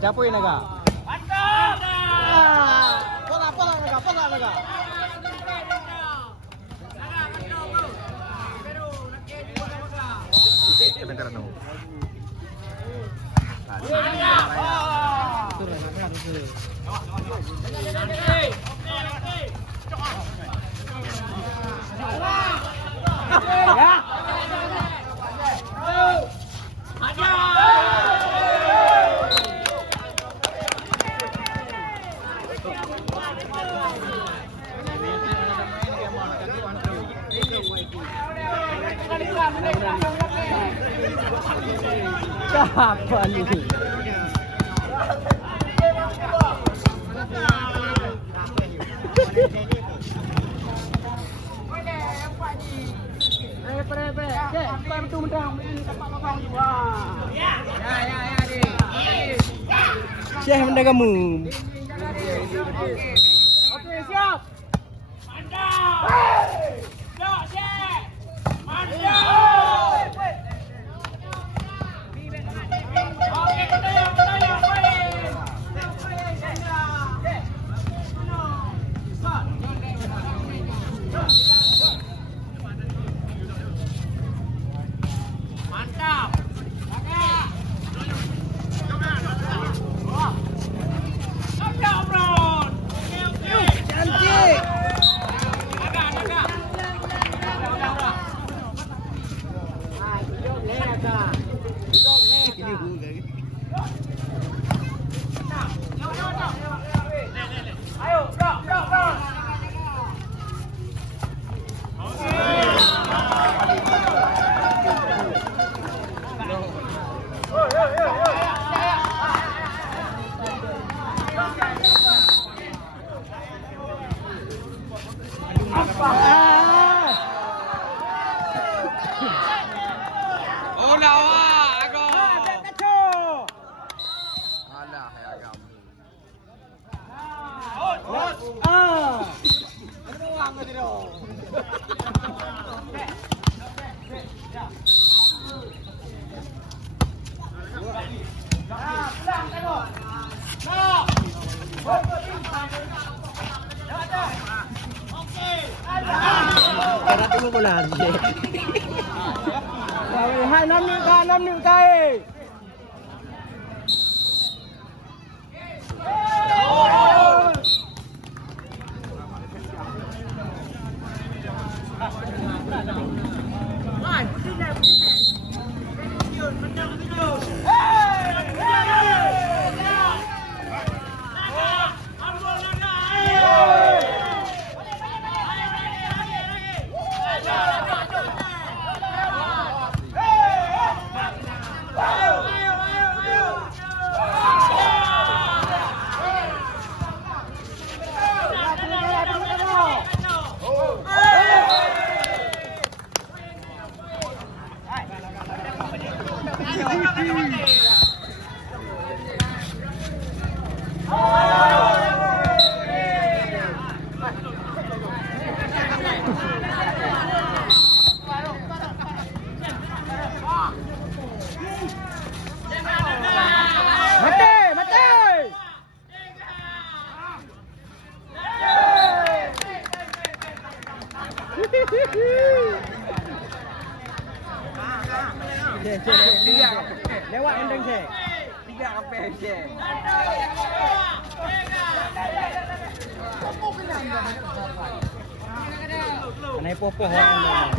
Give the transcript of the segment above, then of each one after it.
Siapa yang naga? Mantap! Pola naga. Bentar no. Siapa ni? Syekh benda kamu. Okey, siap. Mantap. Siap, Syekh. Mantap. Okey, kita yang mantap. Cantik. Ayo, bro. Kira tunggu ko lang. Hai, 5 niu kai. Lewat endang Cik. 3 kapal Cik. Kena popoh orang.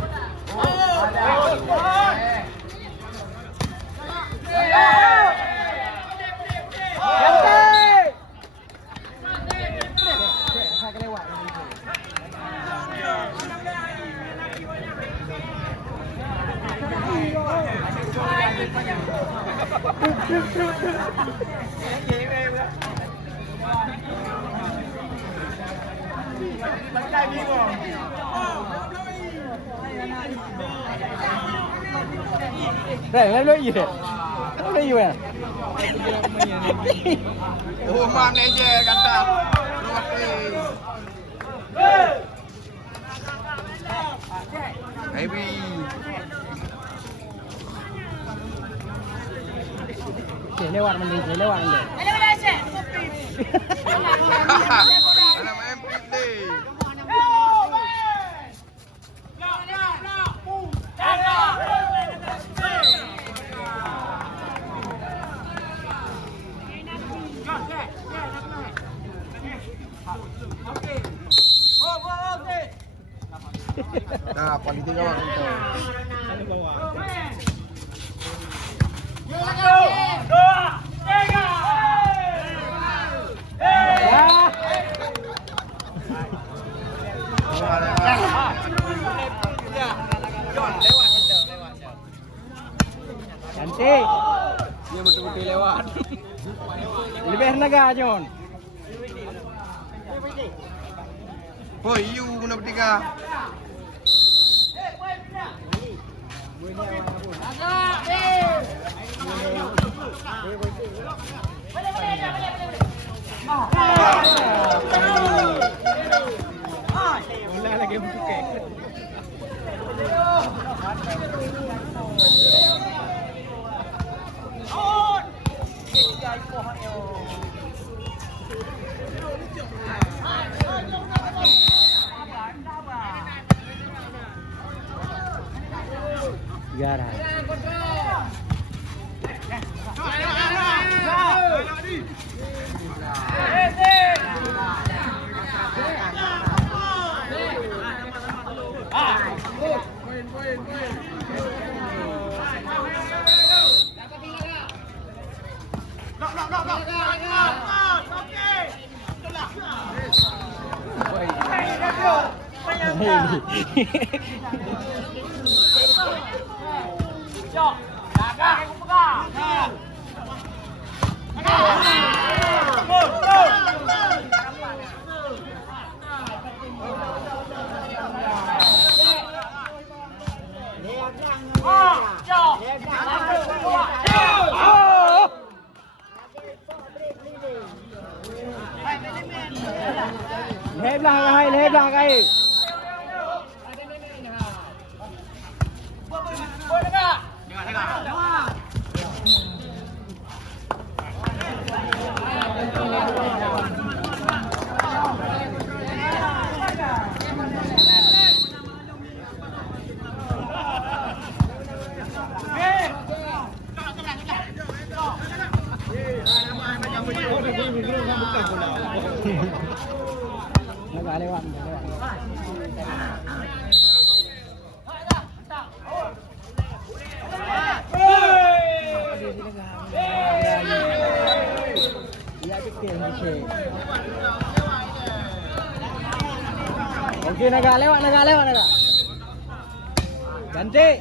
Saya kelewat. Đây, lấy gì vậy? Lấy gì vậy? Umam ni je kata. Baby. lewat mending saya lewat anda. Anak main pit ni. Nah, politik awak tu. Cantik. Dia betul-betul lewat. Lebih tenaga John. Oh, you guna bertiga. Bola lagi bukan. Gara. Leher belakang. Agak lewat. Okey, naga lewat. Cantik.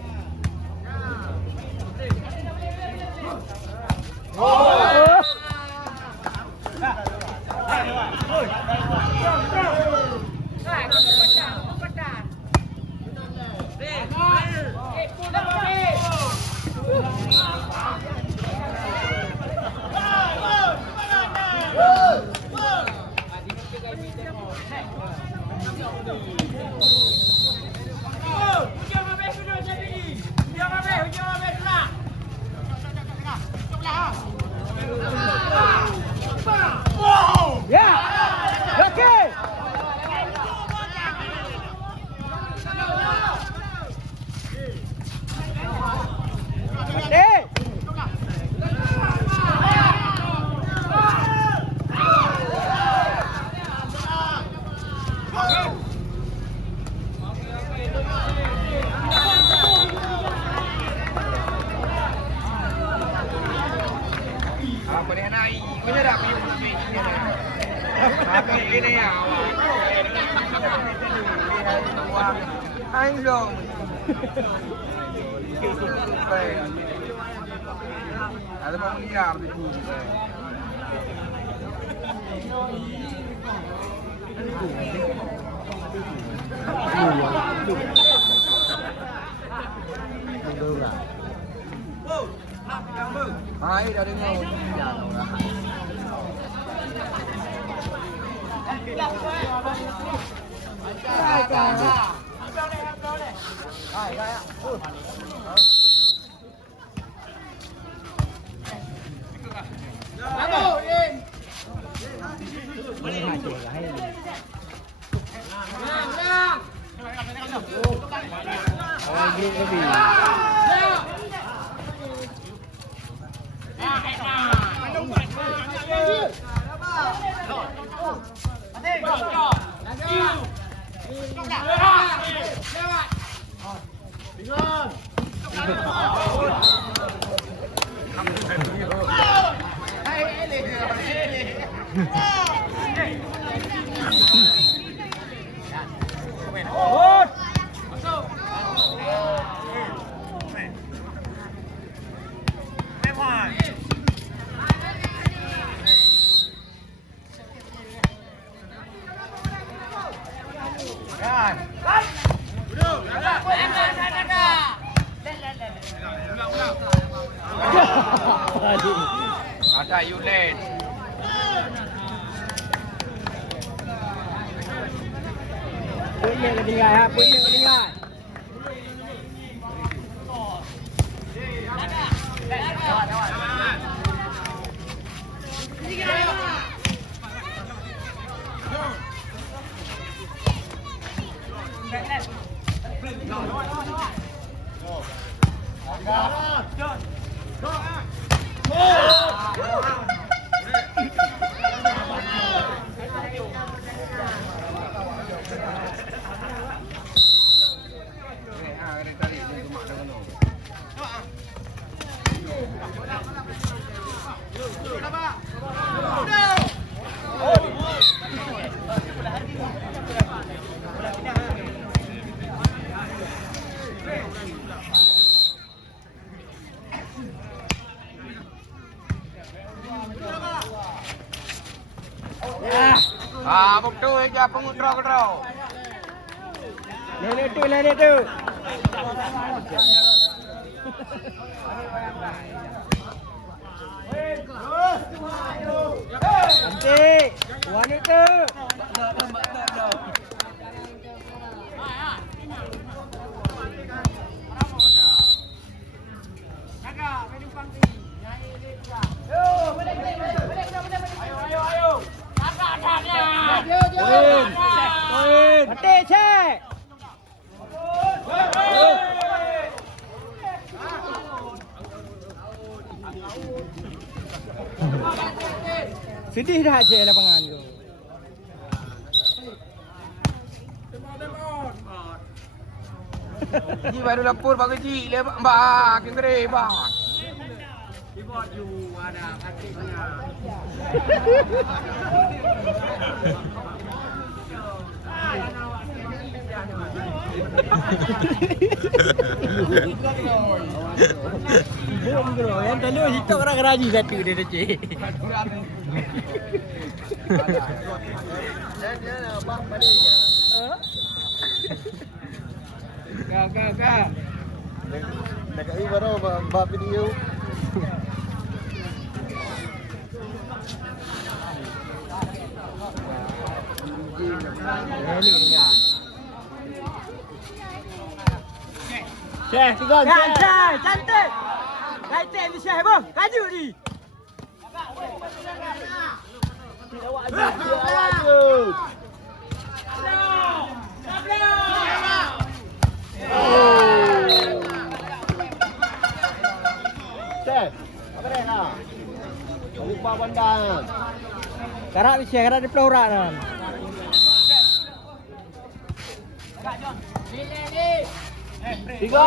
Ya. Okey. Cantik. Apa dia nak? Kena dah punya musik. Apa ini ya? Anjong. Ada mau liar di sini. Hai, dah dengar. menit lebih. Ada Yulen. Punya ketinggalan, ha, punya ketinggalan. Betul je pengudraw-gudraw. Nenek tu. Cantik. Buat itu. Poin. Cantik, cek. Sedih dah cek lapangan tu. Ji baru lapor Pak Kecil. Mbak, kengkere, bang. Bom bro, yang tadi hitok orang keraji satu dia dah cik. Gak. Dekat ni baru buat video. Syekh, tegang Syekh. Cantik. Cantik ni Syekh bang. Kaju ni. Awak je. Syekh, apa dia nak? Lupa pandang. Karak ni Syekh, karak dia pelorak kan. Tiga.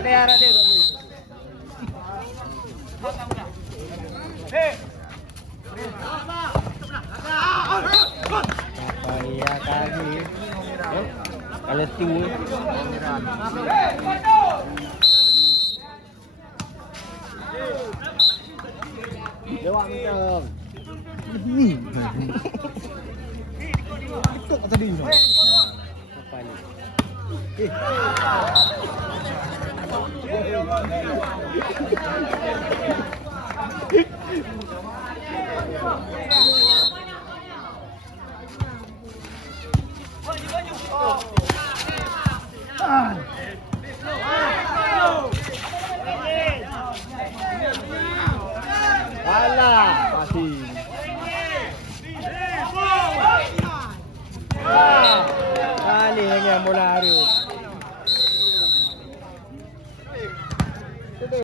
Ada. Apa ya kali? Kalau tu. Lewat macam. Ni. Tuk tadi ni. Apa ni? Alah, passing. Kali dengan bola Aryo.